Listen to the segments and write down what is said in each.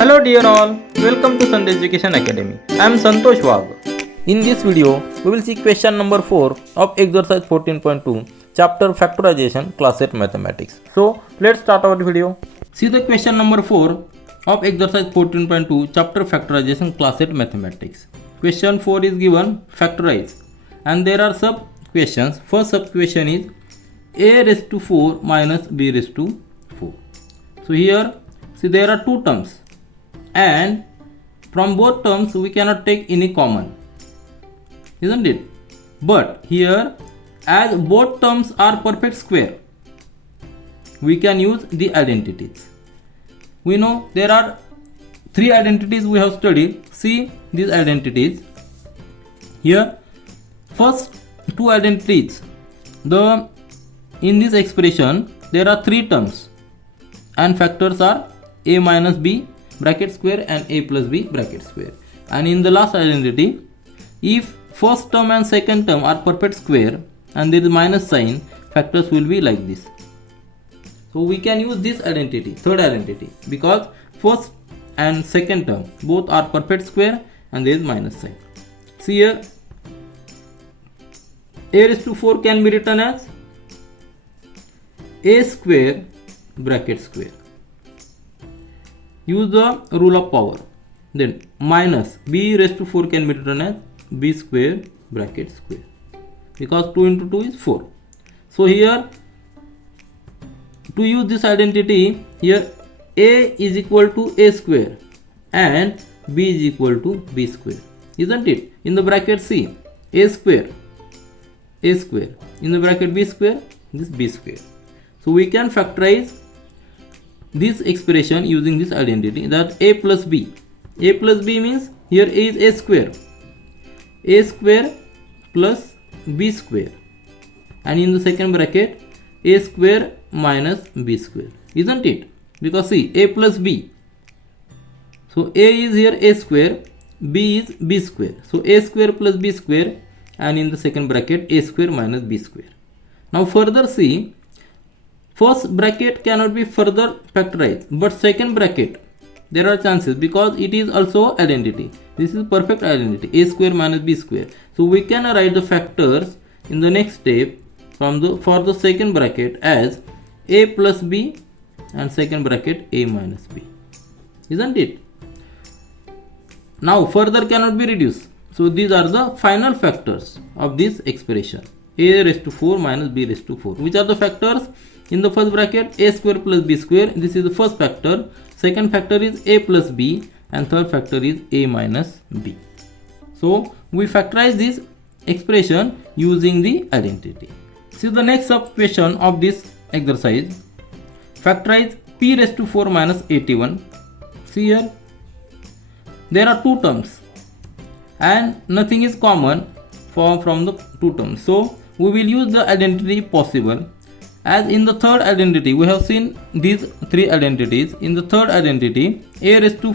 Hello dear all, welcome to Sandhya Education Academy. I am Santosh Wag. In this video, we will see question number 4 of exercise 14.2, chapter Factorization, class 8 mathematics. So, let's start our video. See the question number 4 of exercise 14.2, chapter Factorization, class 8 mathematics. Question 4 is given factorize and there are sub questions. First sub question is a raised to 4 minus b raised to 4. So here, see there are two terms and from both terms we cannot take any common, isn't it? But here, as both terms are perfect square, we can use the identities. We know there are three identities we have studied. See these identities here. First two identities, in this expression there are three terms and factors are a minus b bracket square and a plus b bracket square. And in the last identity, if first term and second term are perfect square and there is minus sign, factors will be like this. So we can use this identity, third identity, because first and second term both are perfect square and there is minus sign. See here, a raised to 4 can be written as a square bracket square. Use the rule of power. Then minus b raised to 4 can be written as b square bracket square, because 2 into 2 is 4. So here, to use this identity, here a is equal to a square and b is equal to b square, isn't it? In the bracket c, a square, in the bracket b square, this b square. So we can factorize this expression using this identity, that a plus b. A plus b means here a is a square plus b square, and in the second bracket a square minus b square, isn't it? Because see, a plus b, so a is here a square, b is b square, so a square plus b square, and in the second bracket a square minus b square. Now further see, first bracket cannot be further factorized, but second bracket there are chances because it is also identity. This is perfect identity, a square minus b square. So we can write the factors in the next step for the second bracket as a plus b and second bracket a minus b, isn't it? Now further cannot be reduced. So these are the final factors of this expression, a raised to 4 minus b raised to 4. Which are the factors? In the first bracket, a square plus b square, this is the first factor. Second factor is a plus b and third factor is a minus b. So we factorize this expression using the identity. See the next sub question of this exercise. Factorize p raised to 4 minus 81. See here, there are two terms and nothing is common from the two terms. So we will use the identity possible. As in the third identity, we have seen these three identities. In the third identity, a raised to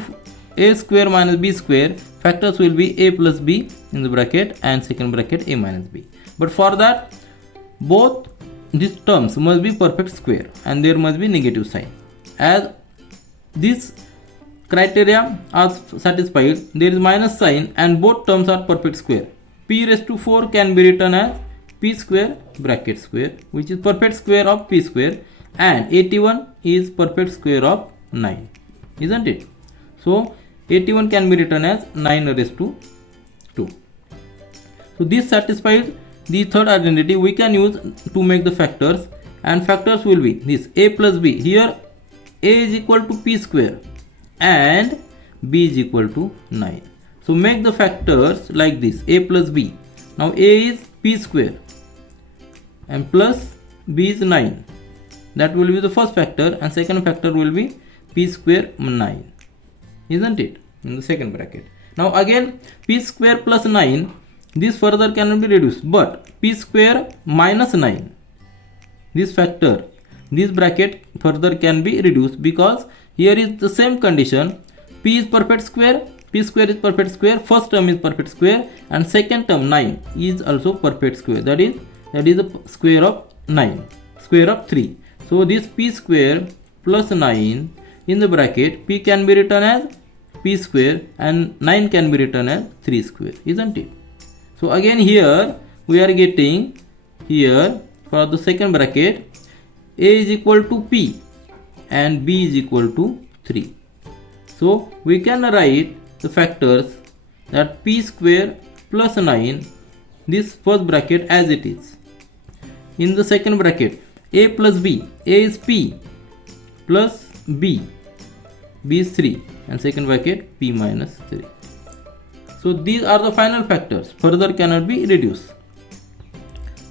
a square minus b square, factors will be a plus b in the bracket and second bracket a minus b. But for that, both these terms must be perfect square and there must be negative sign. As these criteria are satisfied, there is minus sign and both terms are perfect square. P raised to 4 can be written as p square bracket square, which is perfect square of p square, and 81 is perfect square of 9, isn't it? So 81 can be written as 9 raised to 2. So this satisfies the third identity. We can use to make the factors, and factors will be this a plus b. Here a is equal to p square and b is equal to 9. So make the factors like this, a plus b. Now a is p square and plus b is 9. That will be the first factor, and second factor will be p square 9, isn't it? In the second bracket. Now again p square plus 9, this further cannot be reduced, but p square minus 9, this factor, this bracket further can be reduced, because here is the same condition. P is perfect square, p square is perfect square, first term is perfect square, and second term 9 is also perfect square. That is the square of 9, square of 3. So this p square plus 9 in the bracket p can be written as p square and 9 can be written as 3 square, isn't it? So again here we are getting here for the second bracket a is equal to p and b is equal to 3. So we can write the factors that p square plus 9, this first bracket as it is. In the second bracket a plus b, a is p plus b, b is 3 and second bracket p minus 3. So these are the final factors, further cannot be reduced.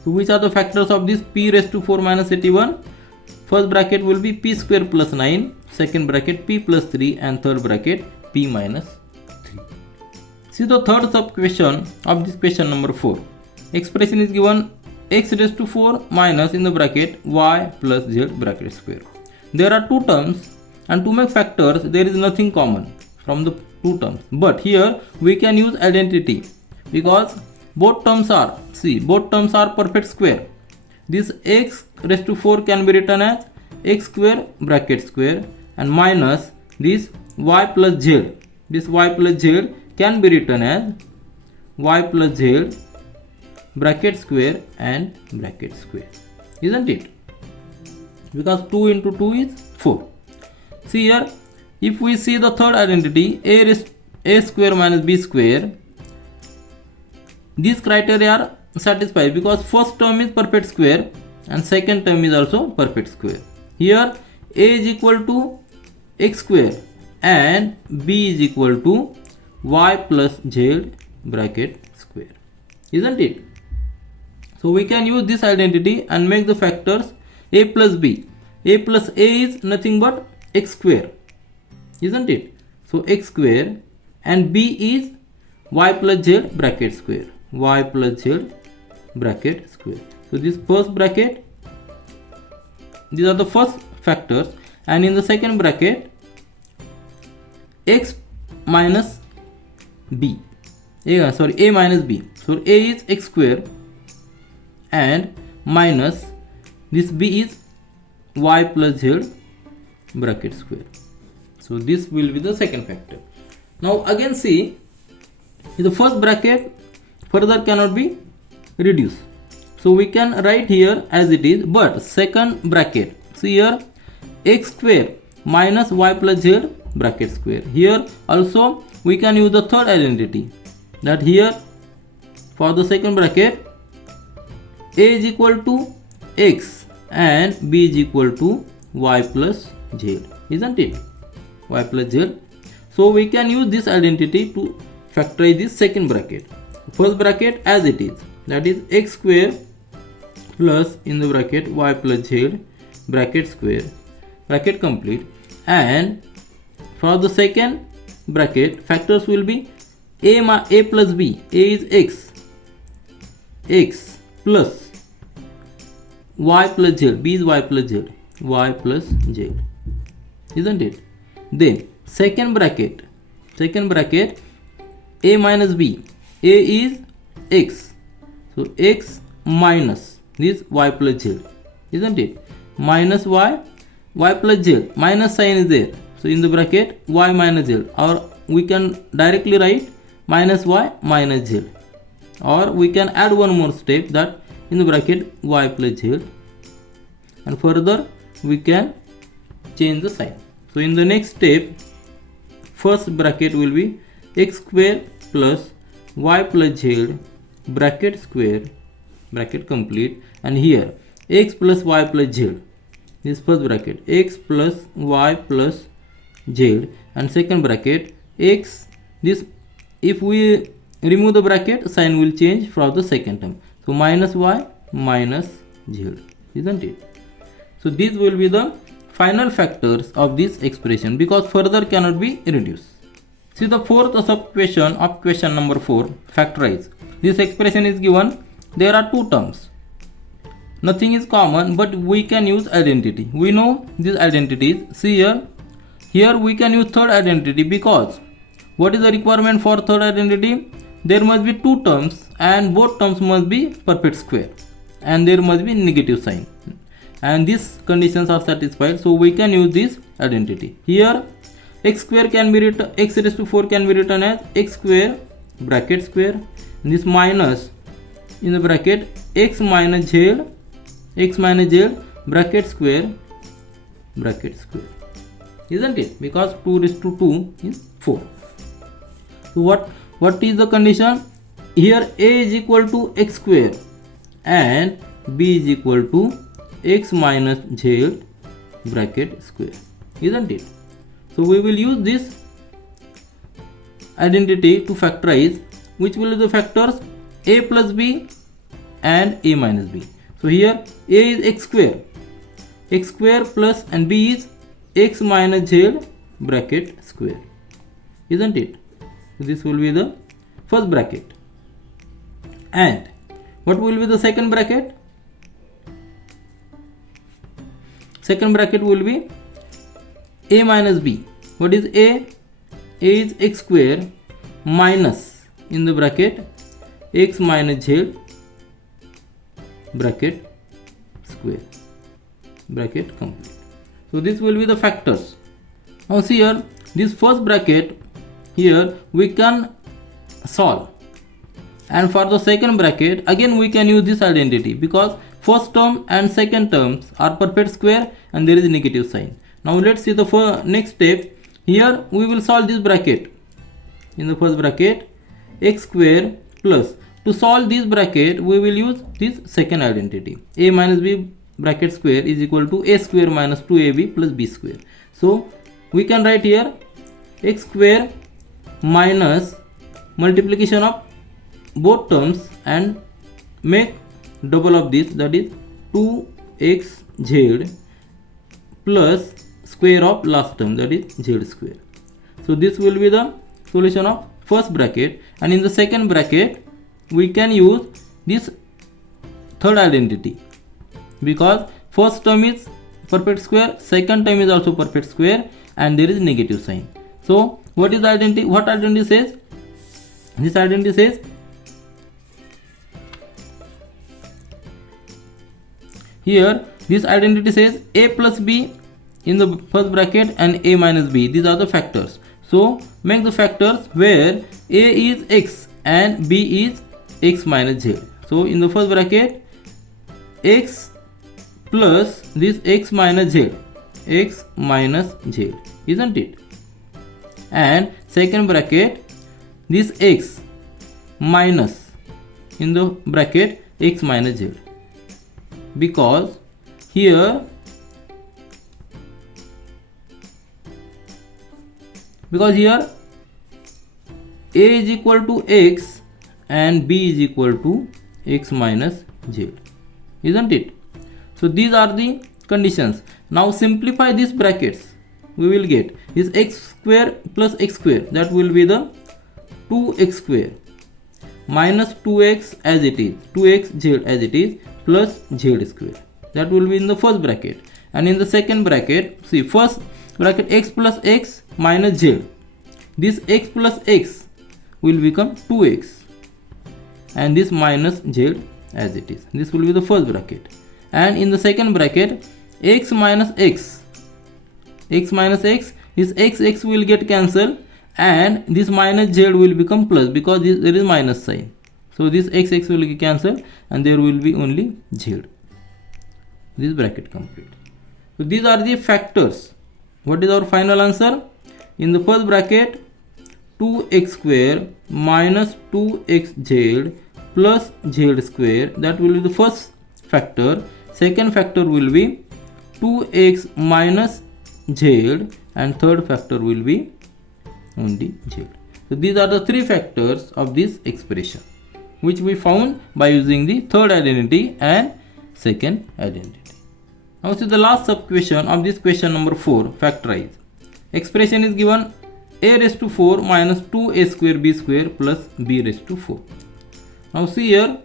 So which are the factors of this p raised to 4 minus 81? First bracket will be p square plus 9, second bracket p plus 3 and third bracket p minus 3. See the third sub question of this question number 4. Expression is given x raised to 4 minus in the bracket y plus z bracket square. There are two terms and to make factors there is nothing common from the two terms, but here we can use identity because both terms are perfect square. This x raised to 4 can be written as x square bracket square and minus this y plus z. This y plus z can be written as y plus z bracket square and bracket square, isn't it? Because 2 into 2 is 4. See here, if we see the third identity a square minus b square, these criteria are satisfied because first term is perfect square and second term is also perfect square. Here a is equal to x square and b is equal to y plus z bracket square, isn't it? So we can use this identity and make the factors a plus b. A plus a is nothing but x square, isn't it? So x square and b is y plus z bracket square, y plus z bracket square. So this first bracket, these are the first factors, and in the second bracket x minus b, a minus b. So a is x square and minus this b is y plus z bracket square. So this will be the second factor. Now again see, the first bracket further cannot be reduced, so we can write here as it is, but second bracket, see here x square minus y plus z bracket square. Here also we can use the third identity, that here for the second bracket a is equal to x and b is equal to y plus z, isn't it? Y plus z. So we can use this identity to factorize this second bracket. First bracket as it is, that is x square plus in the bracket y plus z bracket square, bracket complete, and for the second bracket factors will be a plus b. A is x plus y plus z, b is y plus z, isn't it? Then second bracket a minus b. A is x, so x minus this y plus z, isn't it? Minus y plus z, minus sign is there, so in the bracket y minus z, or we can directly write minus y minus z, or we can add one more step, that in the bracket y plus z, and further we can change the sign. So in the next step, first bracket will be x square plus y plus z bracket square, bracket complete, and here x plus y plus z, this first bracket x plus y plus z, and second bracket x, this if we remove the bracket, sign will change for the second term, so minus y minus z, isn't it? So these will be the final factors of this expression because further cannot be reduced. See the fourth sub question of question number 4, factorize. This expression is given, there are two terms, nothing is common, but we can use identity. We know these identities. See here we can use third identity, because what is the requirement for third identity? There must be two terms and both terms must be perfect square and there must be negative sign, and these conditions are satisfied, so we can use this identity. Here x square can be written, x raised to 4 can be written as x square bracket square, and this minus in the bracket x minus z bracket square, isn't it? Because 2 raised to 2 is 4. So what is the condition? Here a is equal to x square and b is equal to x minus z bracket square, isn't it? So we will use this identity to factorize, which will be the factors a plus b and a minus b. So here a is x square plus, and b is x minus z bracket square, isn't it? So this will be the first bracket. And what will be the second bracket? Second bracket will be a minus b. What is a? A is x square minus in the bracket x minus z bracket square, bracket complete. So this will be the factors. Now see here, this first bracket here we can solve, and for the second bracket again we can use this identity, because first term and second terms are perfect square and there is a negative sign. Now let's see the next step. Here we will solve this bracket. In the first bracket x square plus, to solve this bracket we will use this second identity, a minus b bracket square is equal to a square minus 2ab plus b square. So we can write here x square minus multiplication of both terms and make double of this, that is 2xz plus square of last term, that is z square. So this will be the solution of first bracket, and in the second bracket we can use this third identity, because first term is perfect square, second term is also perfect square, and there is negative sign. So what is the identity? What identity says? This identity says here, this identity says a plus b in the first bracket and a minus b. These are the factors. So make the factors where a is x and b is x minus z. So in the first bracket x plus this x minus z, isn't it? And second bracket this x minus in the bracket x minus z, because here a is equal to x and b is equal to x minus z, isn't it? So these are the conditions. Now simplify these brackets. We will get this x square plus x square, that will be the 2x square minus 2x as it is, 2xz as it is, plus z square. That will be in the first bracket. And in the second bracket, see, first bracket x plus x minus z. This x plus x will become 2x, and this minus z as it is. This will be the first bracket. And in the second bracket, x minus x, this x will get cancelled, and this minus z will become plus, because there is minus sign. So this x will get cancelled and there will be only z. This bracket complete. So these are the factors. What is our final answer? In the first bracket 2x square minus 2xz plus z square, that will be the first factor. Second factor will be 2x minus z, and third factor will be only z. So these are the three factors of this expression, which we found by using the third identity and second identity. Now see the last sub question of this question number 4, factorize. Expression is given a raised to 4 minus 2a square b square plus b raised to 4. Now see here,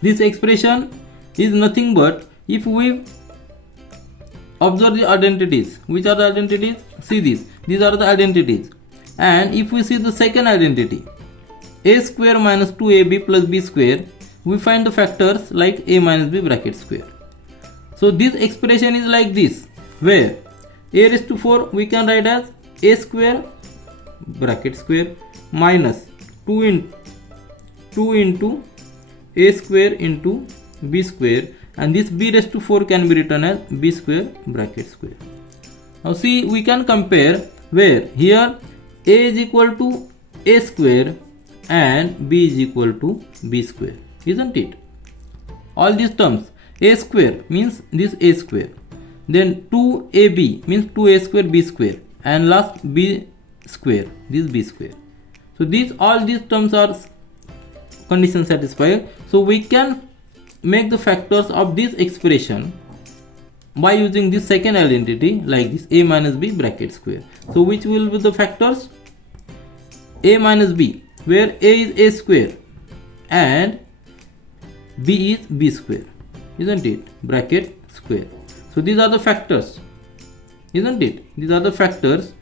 this expression is nothing but, if we observe the identities, which are the identities? See these are the identities. And if we see the second identity, a square minus 2ab plus b square, we find the factors like a minus b bracket square. So this expression is like this, where a raised to 4 we can write as a square bracket square minus 2 into a square into b square, and this b raised to 4 can be written as b square bracket square. Now see, we can compare where here a is equal to a square and b is equal to b square, isn't it? All these terms, a square means this a square, then 2ab means 2a square b square, and last b square, this b square. So all these terms are condition satisfied. So we can make the factors of this expression by using this second identity like this, a minus b bracket square. So which will be the factors? A minus b, where a is a square and b is b square, isn't it? Bracket square. So these are the factors, isn't it? These are the factors.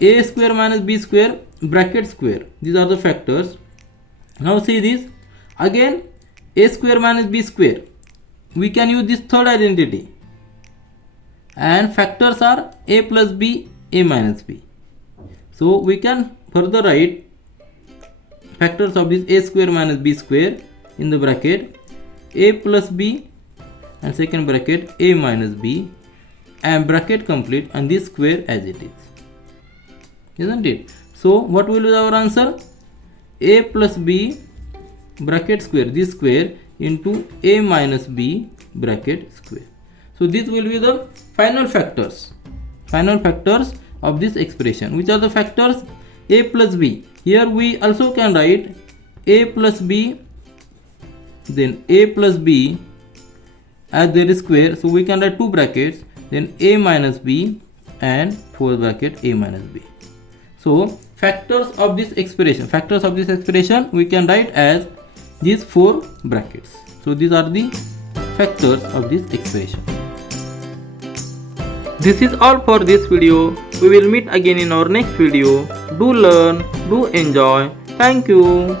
A square minus b square bracket square, these are the factors. Now see this again, a square minus b square, we can use this third identity, and factors are a plus b, a minus b. So we can further write factors of this a square minus b square in the bracket a plus b and second bracket a minus b, and bracket complete, and this square as it is, isn't it? So what will be our answer? A plus b bracket square, this square, into a minus b bracket square. So this will be the final factors of this expression. Which are the factors? A plus b. Here we also can write a plus b, then a plus b, as there is square, so we can write two brackets, then a minus b and 4 bracket a minus b. So factors of this expression we can write as these 4 brackets. So these are the factors of this expression. This is all for this video. We will meet again in our next video. Do learn, do enjoy. Thank you.